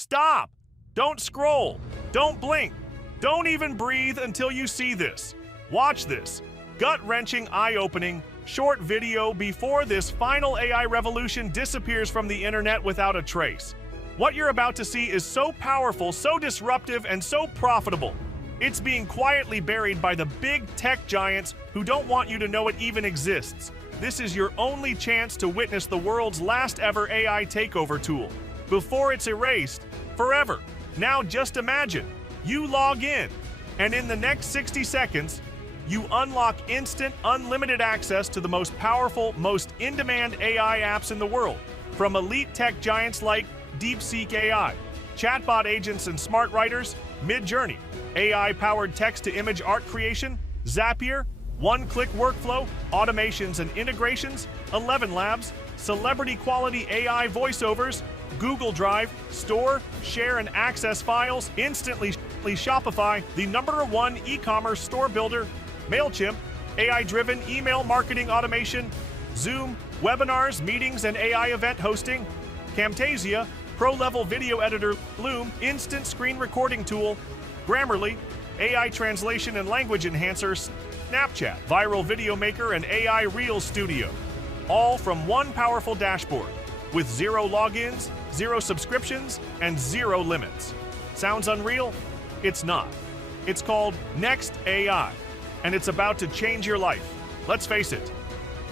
Stop! Don't scroll! Don't blink! Don't even breathe until you see this. Watch this gut-wrenching, eye-opening, short video before this final AI revolution disappears from the internet without a trace. What you're about to see is so powerful, so disruptive, and so profitable. It's being quietly buried by the big tech giants who don't want you to know it even exists. This is your only chance to witness the world's last ever AI takeover tool before it's erased forever. Now just imagine, you log in, and in the next 60 seconds, you unlock instant, unlimited access to the most powerful, most in-demand AI apps in the world, from elite tech giants like DeepSeek AI, chatbot agents and smart writers, MidJourney, AI-powered text-to-image art creation, Zapier, one-click workflow, automations and integrations, ElevenLabs, celebrity-quality AI voiceovers, Google Drive, store, share, and access files instantly. Shopify, the #1 e-commerce store builder, Mailchimp, AI-driven email marketing automation, Zoom, webinars, meetings, and AI event hosting, Camtasia, pro-level video editor, Loom, instant screen recording tool, Grammarly, AI translation and language enhancers, Snapchat, viral video maker, and AI Reels Studio, all from one powerful dashboard with 0 logins, 0 subscriptions, and 0 limits. Sounds unreal? It's not. It's called Next AI, and it's about to change your life. Let's face it.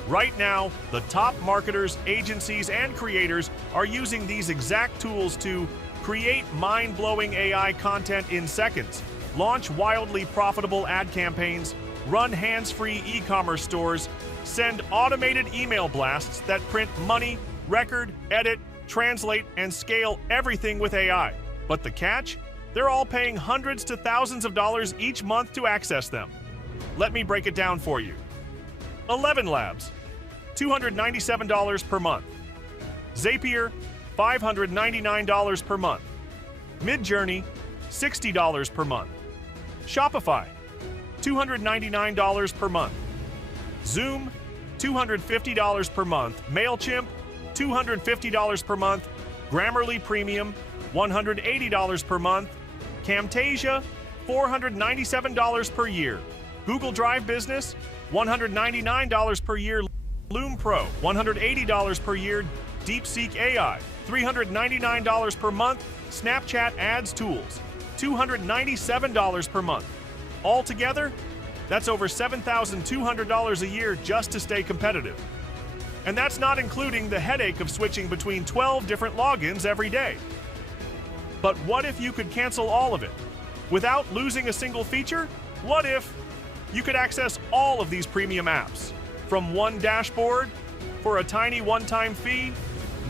Right now, the top marketers, agencies, and creators are using these exact tools to create mind-blowing AI content in seconds, launch wildly profitable ad campaigns, run hands-free e-commerce stores, send automated email blasts that print money, record, edit, translate, and scale everything with AI. But the catch? They're all paying hundreds to thousands of dollars each month to access them. Let me break it down for you. ElevenLabs, $297 per month. Zapier, $599 per month. MidJourney, $60 per month. Shopify, $299 per month. Zoom, $250 per month. Mailchimp, $250 per month. Grammarly Premium, $180 per month. Camtasia, $497 per year. Google Drive Business, $199 per year. Loom Pro, $180 per year. DeepSeek AI, $399 per month. Snapchat Ads Tools, $297 per month. Altogether, that's over $7,200 a year just to stay competitive. And that's not including the headache of switching between 12 different logins every day. But what if you could cancel all of it without losing a single feature? What if you could access all of these premium apps from one dashboard for a tiny one-time fee?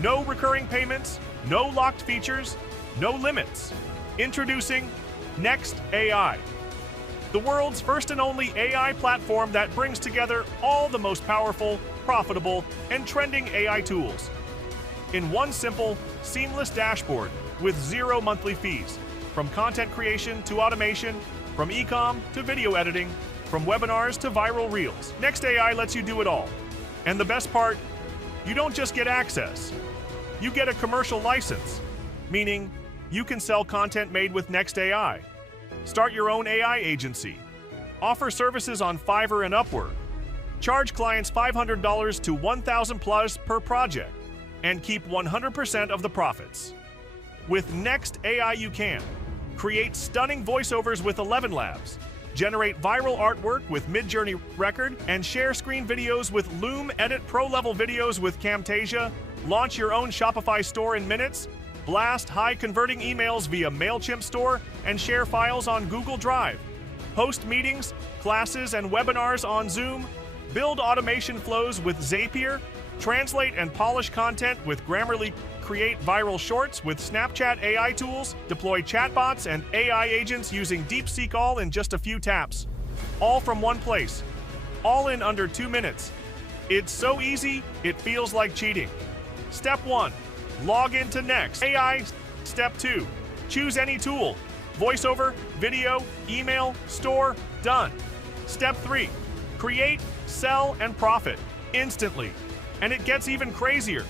No recurring payments, no locked features, no limits. Introducing Next AI, the world's first and only AI platform that brings together all the most powerful, profitable, and trending AI tools in one simple, seamless dashboard with 0 monthly fees. From content creation to automation, from e-com to video editing, from webinars to viral reels, Next AI lets you do it all. And the best part, you don't just get access. You get a commercial license, meaning you can sell content made with Next AI. Start your own AI agency. Offer services on Fiverr and Upwork. Charge clients $500 to $1,000+ per project, and keep 100% of the profits. With Next AI you can create stunning voiceovers with ElevenLabs, generate viral artwork with MidJourney Record, and share screen videos with Loom, edit pro-level videos with Camtasia, launch your own Shopify store in minutes, blast high-converting emails via Mailchimp store, and share files on Google Drive, host meetings, classes, and webinars on Zoom, build automation flows with Zapier, translate and polish content with Grammarly, create viral shorts with Snapchat AI tools, deploy chatbots and AI agents using DeepSeek all in just a few taps. All from one place, all in under 2 minutes. It's so easy, it feels like cheating. Step 1, log into Next AI. Step 2, choose any tool. Voiceover, video, email, store, done. Step 3, create, sell, and profit instantly. And it gets even crazier.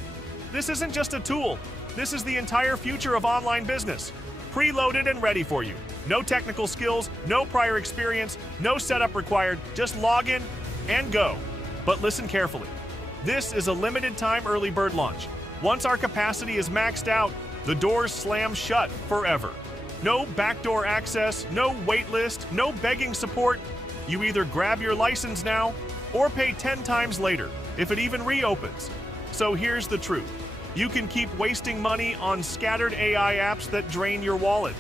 This isn't just a tool. This is the entire future of online business. Preloaded and ready for you. No technical skills, no prior experience, no setup required. Just log in and go. But listen carefully. This is a limited time early bird launch. Once our capacity is maxed out, the doors slam shut forever. No backdoor access, no wait list, no begging support. You either grab your license now or pay 10 times later, if it even reopens. So here's the truth. You can keep wasting money on scattered AI apps that drain your wallet.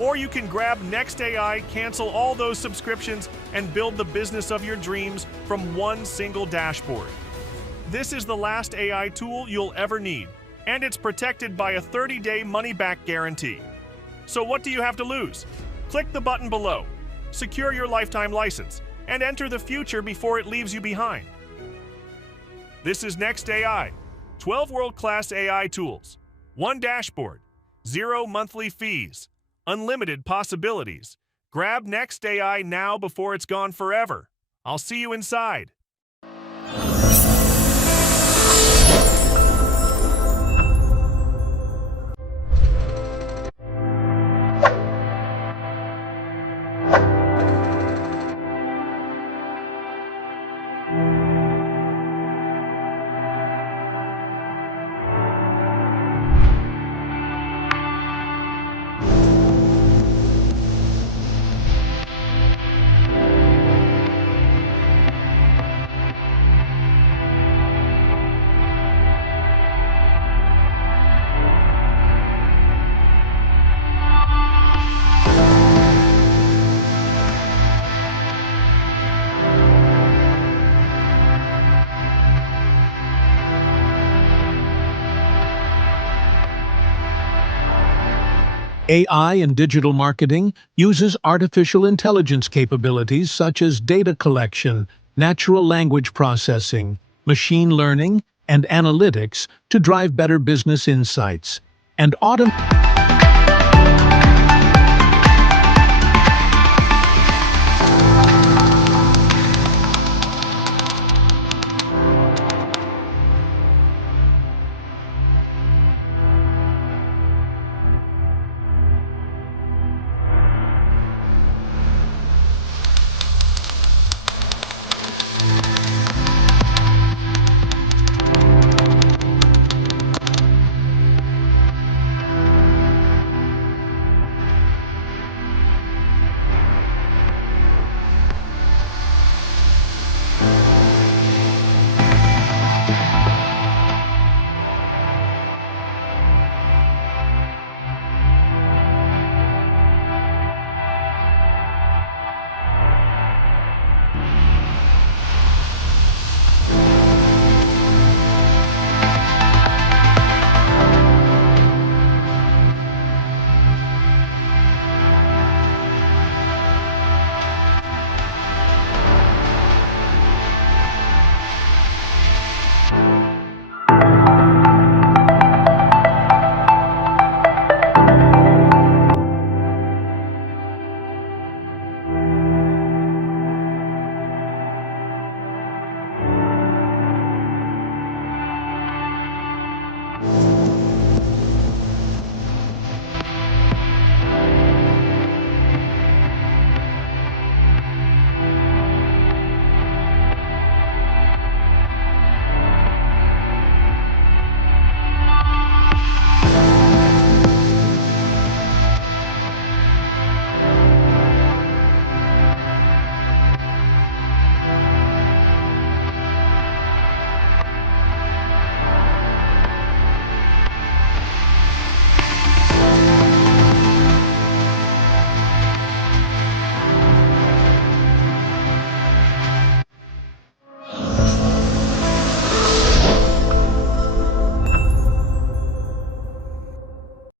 Or you can grab Next AI, cancel all those subscriptions, and build the business of your dreams from one single dashboard. This is the last AI tool you'll ever need, and it's protected by a 30-day money-back guarantee. So what do you have to lose? Click the button below, secure your lifetime license, and enter the future before it leaves you behind. This is Next AI, 12 world-class AI tools, one dashboard, 0 monthly fees, unlimited possibilities. Grab Next AI now before it's gone forever. I'll see you inside. AI in digital marketing uses artificial intelligence capabilities such as data collection, natural language processing, machine learning, and analytics to drive better business insights and automate